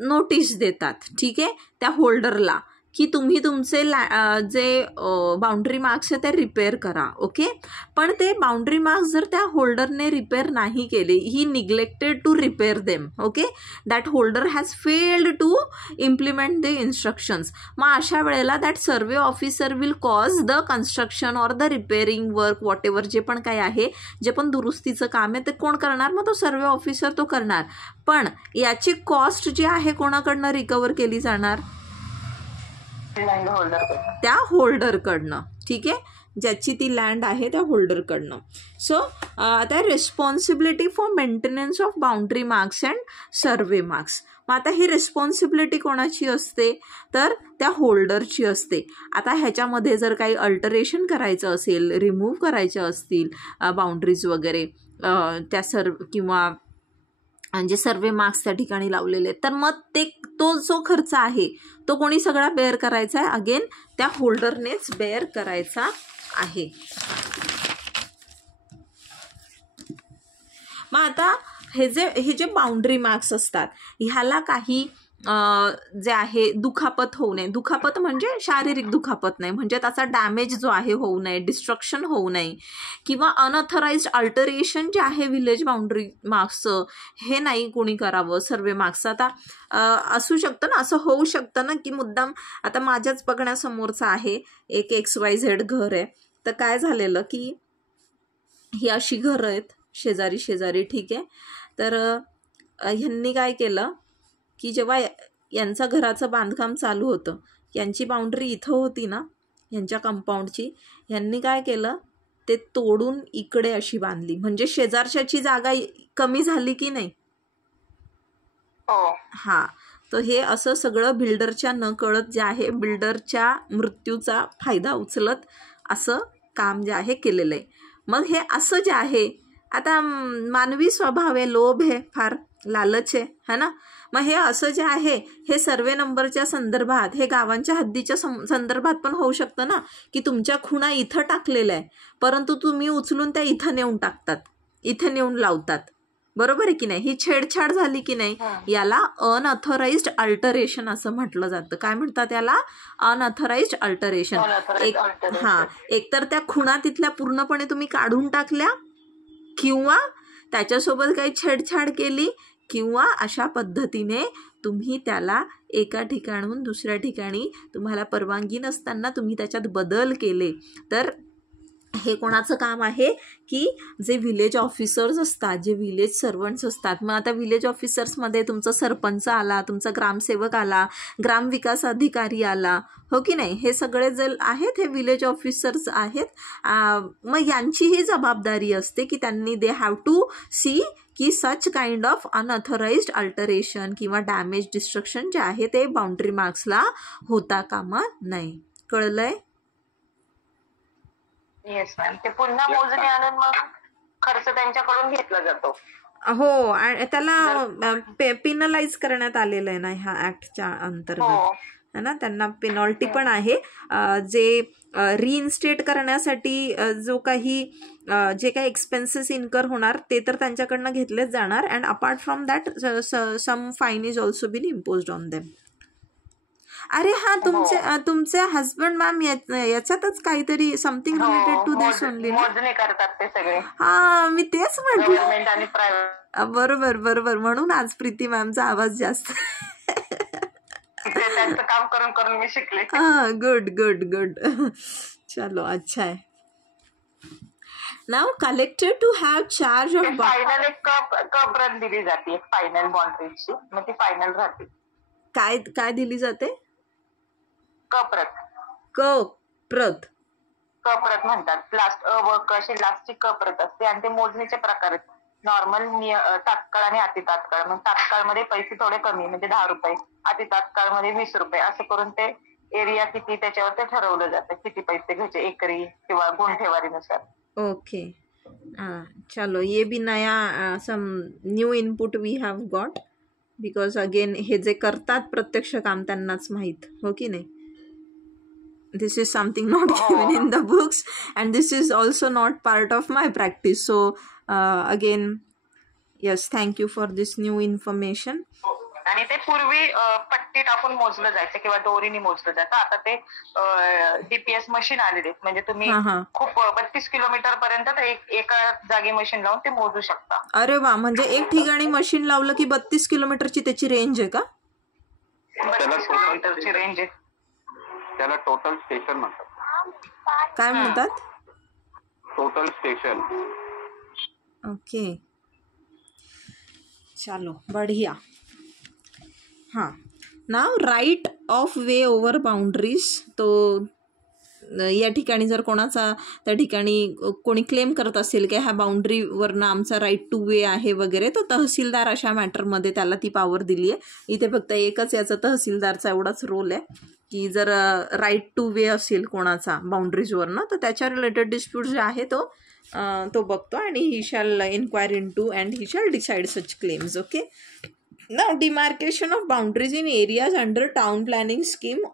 नोटीस देतात. ठीक आहे, त्या होल्डरला की तुम्ही तुमचे जे बाउंड्री मार्क्स आहे ते रिपेअर करा. ओके. पण ते बाउंड्री मार्क्स जर त्या होल्डरने रिपेअर नाही केले, he neglected to repair them. Okay. That holder has failed to implement the instructions. मग अशा वेळेला that survey officer will cause the construction or the repairing work whatever जे पण काय आहे, जे पण दुरुस्तीचं काम आहे ते कोण करणार, मग तो सर्वे ऑफिसर तो करणार. पण याची कॉस्ट जी आहे कोणाकडनं रिकवर केली जाणार, त्या होल्डरकडनं. ठीक आहे, ज्याची ती लँड आहे त्या होल्डरकडनं. सो आता responsibility for maintenance of boundary marks and survey marks. मग आता ही रिस्पॉन्सिबिलिटी कोणाची असते, तर त्या होल्डरची असते. आता ह्याच्यामध्ये जर काही अल्टरेशन करायचं असेल, रिमूव्ह करायचे असतील बाउंड्रीज वगैरे त्या किंवा जे सर्वे मार्क्स त्या ठिकाणी लावलेले आहेत, तर मग तो जो खर्च आहे तो कोणी सगळा बेअर करायचा आहे, अगेन त्या होल्डरनेच बेअर करायचा आहे. मग आता हे जे बाउंड्री मार्क्स असतात ह्याला काही जे आहे दुखापत होऊ नये. दुखापत म्हणजे शारीरिक दुखापत नाही, म्हणजे त्याचा डॅमेज जो आहे होऊ नये, डिस्ट्रक्शन होऊ नये किंवा अनऑथराइज्ड अल्टरेशन जे आहे विलेज बाउंड्री मार्क्सचं हे नाही कोणी करावं सर्वे मार्क्स. आता असू शकतं ना, असं होऊ शकतं ना की मुद्दाम, आता माझ्याच बघण्यासमोरचं आहे एक XYZ घर आहे, तर काय झालेलं की ही अशी घरं आहेत शेजारी शेजारी. ठीक आहे. तर ह्यांनी काय केलं की जेव्हा यांचं घराचं बांधकाम चालू होतं, यांची बाउंड्री इथं होती ना यांच्या कंपाऊंडची, यांनी काय केलं ते तोडून इकडे अशी बांधली. म्हणजे शेजारच्याची जागा कमी झाली की नाही. हां, तर हे असं सगळं बिल्डरच्या न कळत जे आहे, बिल्डरच्या मृत्यूचा फायदा उचलत असं काम जे आहे केलेलं आहे. मग हे असं जे आहे, आता मानवी स्वभाव आहे, लोभ आहे, फार लालच आहे, है ना. मग हे असं जे आहे हे सर्वे नंबरच्या संदर्भात, हे गावांच्या हद्दीच्या संदर्भात पण होऊ शकतं ना, की तुमच्या खुणा इथं टाकलेल्या आहे परंतु तुम्ही उचलून त्या इथं नेऊन टाकतात, इथे नेऊन लावतात. बरोबर आहे की नाही. ही छेडछाड झाली की नाही, याला अनऑथराइज्ड अल्टरेशन असं म्हटलं जातं. काय म्हणतात याला, अनऑथराइज्ड अल्टरेशन. एकतर त्या खुणा तिथल्या पूर्णपणे तुम्ही काढून टाकल्या किंवा त्याच्यासोबत काही छेडछाड केली किंवा अशा पद्धतीने तुम्ही त्याला एका ठिकाणाहून दुसऱ्या ठिकाणी तुम्हाला परवानगी नसताना तुम्ही त्याच्यात बदल केले तर हे कोणाचं काम आहे की जे विलेज ऑफिसर्स असतात, जे विलेज सर्वंट्स असतात. मग आता विलेज ऑफिसर्समध्ये तुमचा सरपंच आला, तुमचा ग्रामसेवक आला, ग्रामविकास अधिकारी आला, हो की नाही, हे सगळे जे आहेत हे विलेज ऑफिसर्स आहेत. मग यांची ही जबाबदारी असते की त्यांनी दे हॅव टू सी की such kind of unauthorised alteration किंवा डॅमेज डिस्ट्रक्शन जे आहे ते बाउंड्री मार्क्सला होता कामा नाही. कळलंय? Yes ma'am. ते पुन्हा मोजणी आणून मग खर्च त्यांच्याकडून घेतला जातो. हो, आणि त्याला पेनलाइज करण्यात आलेलं आहे ना ह्या ऍक्टच्या अंतर्गत, है ना. त्यांना पेनॉल्टी पण आहे. जे रिइन्स्टेट करण्यासाठी जे काही एक्सपेन्सेस इन्कर होणार ते तर त्यांच्याकडनं घेतलेच जाणार. And apart from that some fine is also been imposed on them. अरे हा, तुमचे हजबंड मॅम याच्यातच काहीतरी something related to this only ना. मोजणी करतात ते सगळे. हा, मी तेच म्हटलं. गव्हर्नमेंट आणि प्रायव्हेट. बरोबर. म्हणून आज प्रीती मॅमचा आवाज जास्त. त्यांचं काम करून करून मी शिकले. हा, गुड. चलो, अच्छा आहे. Now collector to have charge of. Final एक कप रन दिली जाते, एक फायनल बाउंड्रीची. मग ती फायनल राहते. काय दिली जाते? कप्रत म्हणतात. अशी लास्टची कप्रत असते आणि ते मोजणीचे प्रकार आहेत. नॉर्मल, तात्काळ आणि अतितात्काळ. मग तात्काळमध्ये पैसे थोडे कमी, म्हणजे 10 रुपये, अतितात्काळमध्ये 20 रुपये, असं करून ते एरिया किती त्याच्यावर ते ठरवलं जातं किती पैसे घ्यायचे एकरी किंवा गुंठेवारीनुसार. ओके, चलो, ये भी नया some new input we have got, because again हे जे करतात प्रत्यक्ष काम त्यांनाच माहीत, हो की नाही. This is something not given in the books and this is also not part of my practice. So again, yes, thank you for this new information. आणि ते पूर्वी पट्टी टाकून मोजलं जायचं किंवा दोरीने मोजलं जातं. आता ते डीपीएस मशीन आलेले, म्हणजे तुम्ही खूप 32 किलोमीटर पर्यंत एका जागी मशीन लावून ते मोजू शकता. अरे वा, म्हणजे एक ठिकाणी मशीन लावलं की 32 किलोमीटरची त्याची रेंज आहे का? 32 किलोमीटरची रेंज आहे. त्याला टोटल स्टेशन म्हणतात. काय म्हणतात? Total station. ओके, चलो, बढ़िया. हाँ, now right of way over boundaries. तो या ठिकाणी जर कोणाचा त्या ठिकाणी कोणी क्लेम करत असेल की ह्या बाउंड्रीवरनं आमचा राईट टू वे आहे वगैरे, तो तहसीलदार अशा मॅटरमध्ये त्याला ती पॉवर दिली आहे. इथे फक्त एकच याचा तहसीलदारचा एवढाच रोल आहे की जर राईट टू वे असेल कोणाचा बाउंड्रीजवरनं तर त्याच्या रिलेटेड डिस्प्यूट जे आहे तो बघतो आणि he shall inquire into and he shall decide such claims. Okay, now demarcation of boundaries in areas under town planning scheme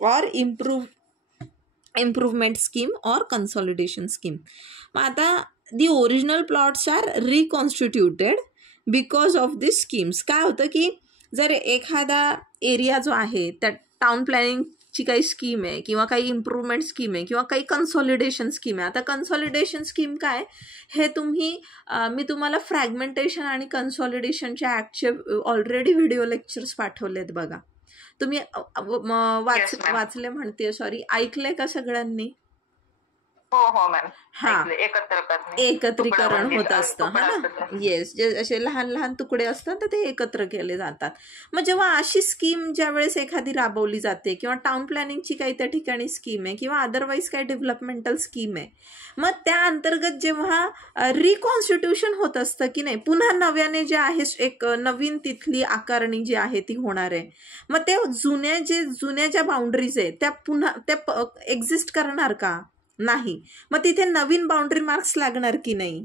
or improvement scheme or consolidation scheme. मग आता the original plots are reconstituted because of this schemes. काय होतं की जर एखादा area जो आहे त्या टाउन प्लॅनिंगची काही स्कीम आहे किंवा काही इम्प्रूव्हमेंट स्कीम आहे किंवा काही कन्सॉलिडेशन स्कीम आहे. आता कन्सॉलिडेशन स्कीम काय हे मी तुम्हाला फ्रॅगमेंटेशन आणि कन्सॉलिडेशनच्या ॲक्टचे ऑलरेडी व्हिडिओ लेक्चर्स पाठवलेत बघा. तुम्ही वाचले म्हणते, सॉरी, ऐकले का सगळ्यांनी? हो मॅम. एकत्रीकरण होत असतं, हा ना. येस, जे असे लहान लहान तुकडे असतात तर ते एकत्र केले जातात. मग जेव्हा अशी स्कीम ज्या वेळेस एखादी राबवली जाते किंवा टाउन प्लॅनिंगची काही त्या ठिकाणी स्कीम आहे किंवा अदरवाईज काही डेव्हलपमेंटल स्कीम आहे, मग त्या अंतर्गत जेव्हा रिकॉन्स्टिट्यूशन होत असतं की नाही, पुन्हा नव्याने जे आहे एक नवीन तिथली आकारणी जी आहे ती होणार आहे. मग ते जुन्या ज्या बाउंड्रीज आहेत त्या पुन्हा त्या एक्झिस्ट करणार का? नाही. मग तिथे नवीन बाउंड्री मार्क्स लागणार की नाही?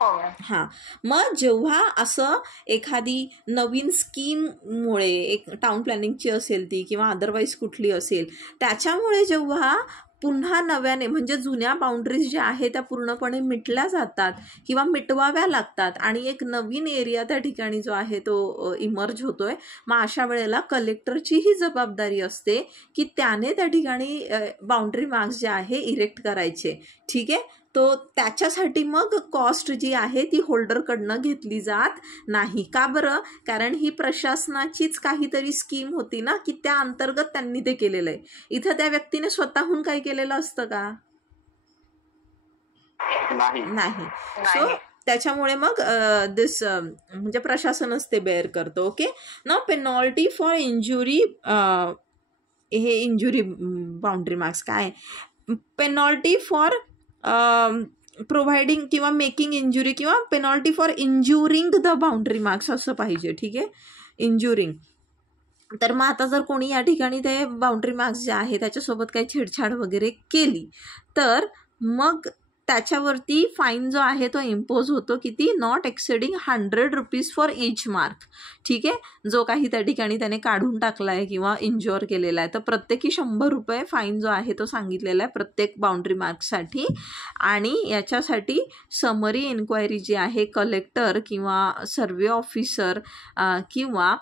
हां, मग जेव्हा असं एखादी नवीन स्कीममुळे, एक टाउन प्लॅनिंगची असेल ती किंवा अदरवाईज कुठली असेल, त्याच्यामुळे जेव्हा पुन्हा नव्याने म्हणजे जुन्या बाउंड्रीज ज्या आहेत त्या पूर्णपणे मिटल्या जातात किंवा मिटवाव्या लागतात आणि एक नवीन एरिया त्या ठिकाणी जो आहे तो इमर्ज होतोय, मग अशा वेळेला कलेक्टरची ही जबाबदारी असते की त्याने त्या ठिकाणी बाउंड्री मार्क्स जे आहे इरेक्ट करायचे. ठीक आहे, तो त्याच्यासाठी मग कॉस्ट जी आहे ती होल्डरकडनं घेतली जात नाही. का बरं? कारण ही प्रशासनाचीच काहीतरी स्कीम होती ना, की त्या अंतर्गत त्यांनी ते केलेलं आहे. इथं त्या व्यक्तीने स्वतःहून काही केलेलं असतं का? नाही. सो त्याच्यामुळे मग दिस म्हणजे प्रशासनच ते बेअर करतो. Okay. Now penalty for injury, हे इंजुरी बाउंड्री मार्क्स काय? पेनॉल्टी फॉर प्रोव्हाइडिंग किंवा मेकिंग इंजुरी किंवा penalty for injuring the boundary marks असं पाहिजे. ठीक आहे, इंजुरिंग. तर मग आता जर कोणी या ठिकाणी ते बाउंड्री मार्क्स जे आहे त्याच्यासोबत काही छेडछाड वगैरे केली तर मग त्याच्यावरती फाईन जो आहे तो इम्पोज होतो. किती? Not exceeding 100 rupees for each mark. ठीक आहे, जो काही त्या ठिकाणी त्याने काढून टाकला आहे किंवा इंज्युअर केलेला आहे तर प्रत्येकी 100 रुपये फाईन जो आहे तो सांगितलेला आहे प्रत्येक बाउंड्री मार्कसाठी. आणि याच्यासाठी समरी इन्क्वायरी जी आहे कलेक्टर किंवा सर्वे ऑफिसर किंवा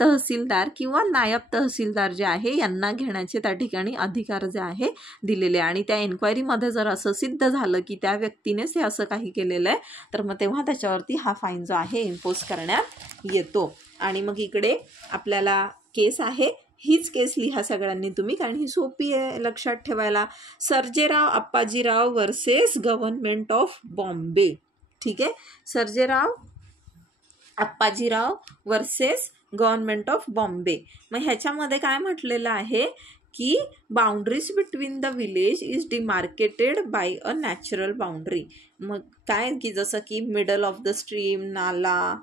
तहसीलदार किंवा नायब तहसीलदार जे आहे यांना घेण्याचे त्या ठिकाणी अधिकार जे आहे दिलेले. आणि त्या एन्क्वायरीमध्ये जर असं सिद्ध झालं की त्या व्यक्तीनेच हे असं काही केलेलं आहे तर मग तेव्हा त्याच्यावरती हा फाईन जो आहे इम्पोज करण्यात येतो. आणि मग इकडे आपल्याला केस आहे, हीच केस लिहा सगळ्यांनी तुम्ही, कारण ही सोपी आहे लक्षात ठेवायला. Sarjerao Appajirao versus government of Bombay. ठीक आहे, Sarjerao Appajirao versus government of Bombay. मग ह्याच्यामध्ये काय म्हटलेलं आहे की boundaries between the village is demarcated by a natural boundary. मग काय की जसं की मिडल ऑफ द स्ट्रीम, नाला,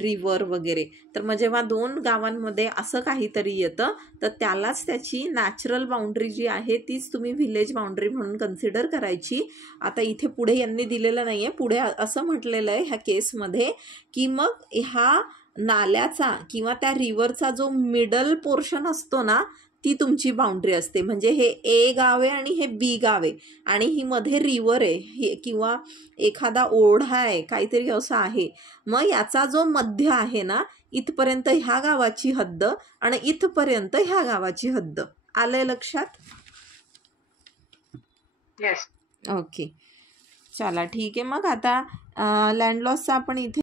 रिव्हर वगैरे. तर मग जेव्हा दोन गावांमध्ये असं काहीतरी येतं तर त्यालाच त्याची नॅचरल बाउंड्री जी आहे तीच तुम्ही व्हिलेज बाउंड्री म्हणून कन्सिडर करायची. आता इथे पुढे यांनी दिलेलं नाही आहे, पुढे असं म्हटलेलं आहे ह्या केसमध्ये की मग ह्या नाल्याचा किंवा त्या रिव्हरचा जो मिडल पोर्शन असतो ना ती तुमची बाउंड्री असते. म्हणजे हे ए गाव आहे आणि हे बी गाव आहे आणि ही मध्ये रिव्हर आहे हे किंवा एखादा ओढा आहे काहीतरी असं आहे. मग याचा जो मध्य आहे ना इथपर्यंत ह्या गावाची हद्द आणि इथपर्यंत ह्या गावाची हद्द. आलंय लक्षात? येस. ओके, चला ठीक आहे. मग आता लँड लॉसचा आपण इथे